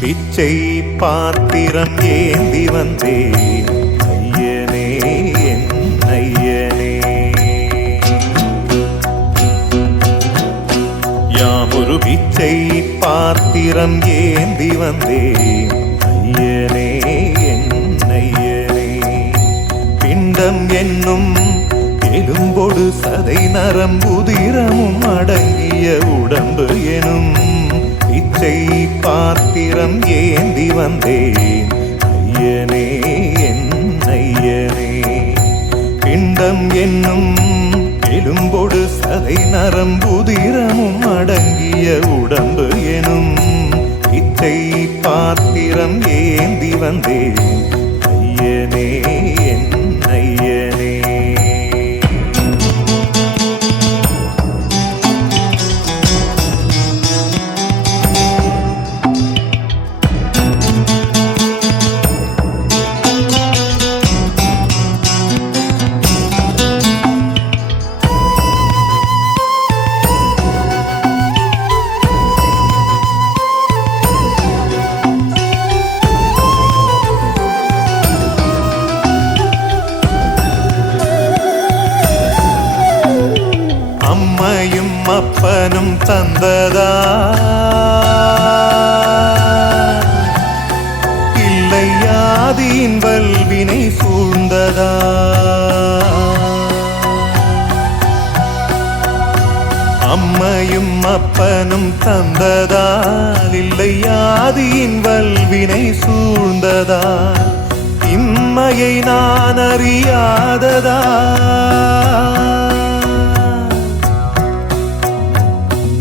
பிச்சை பாத்திரம் ஏந்தி வந்தேன் ஐயனே என் ஐயனே. யாமொரு பிச்சை பாத்திரம் ஏந்தி வந்தேன் ஐயனே என் ஐயனே. பிண்டம் என்னும் எலும்பொடு சதை நரம்புதிரமும் அடங்கிய உடம்பு எனும் பிச்சை பாத்திரம் ஏந்தி வந்தேன் ஐயனே என் ஐயனே. பிண்டம் என்னும் எலும்பொடு சதை நரம்புதிரமும் அடங்கிய உடம்பு எனும் பிச்சை பாத்திரம் ஏந்தி வந்தேன் ஐயனே என் ஐயனே. அம்மையும் அப்பனும் தந்ததா இல்லை ஆதியின் வல்வினை சூழ்ந்ததா. அம்மையும் அப்பனும் தந்ததால் இல்லை ஆதியின் வல்வினை சூழ்ந்ததா. இம்மையை நான் அறியாததா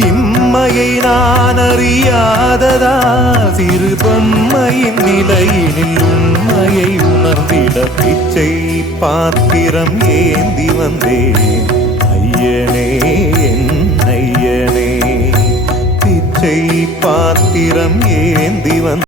இம்மையை நான் அறியாததா. சிறு பொம்மையின் நிலையினில் உண்மையை உணர்ந்திட பிச்சை பாத்திரம் ஏந்தி வந்தேன் ஐயனே என் ஐயனே. பிச்சை பாத்திரம் ஏந்தி வந்தேன்